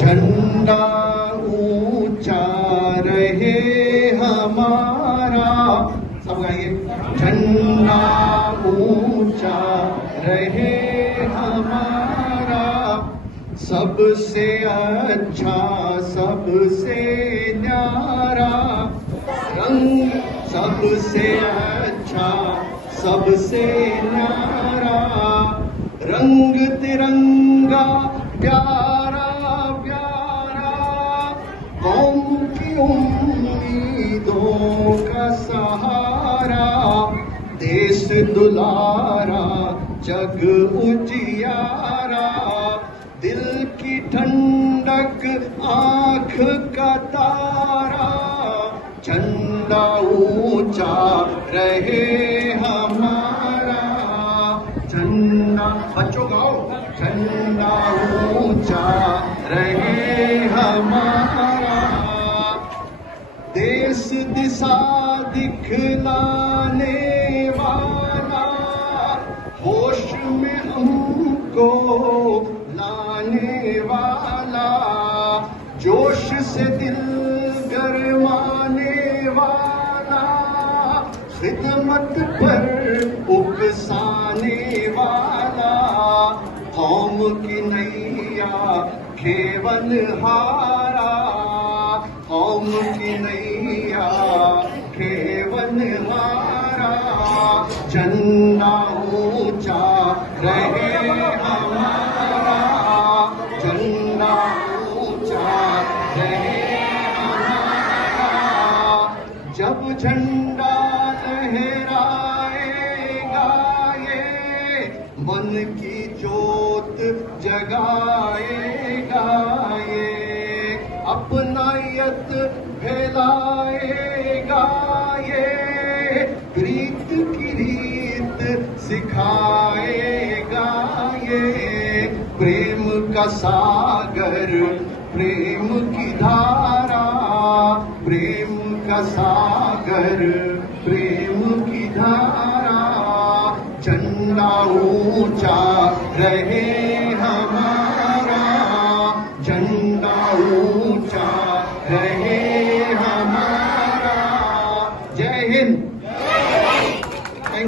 झंडा ऊंचा रहे हमारा, सब गाइए। झंडा ऊंचा रहे हमारा, सबसे अच्छा सबसे न्यारा रंग, सबसे अच्छा सबसे न्यारा रंग तिरंगा प्यारा प्यारा, कौम की उम्मीदों का सहारा, देश दुलारा जग उजियारा, दिल की ठंडक आँख का तारा, झंडा ऊंचा रहे हमारा। झंडा, बच्चों गाओ। झंडा ऊंचा रहे हमारा, देश दिशा दिखलाने वाला, होश में हमको लाने वाला, जोश से दिल गरमाने वाला, खिदमत पर उकसाने वाला, कौम की नैया केवल हारा, कौम की नैया केवल हारा, झंडा ऊंचा रहे हमारा, झंडा ऊंचा रहे हमारा, जब झंडा लहराएगा ये, मन की जोत जगाएगा ये, अपनायत फैलाएगा ये, प्रीत की रीत सिखाएगा ये, प्रेम का सागर प्रेम की धारा, प्रेम का सागर प्रेम की धारा, झंडा ऊंचा रहे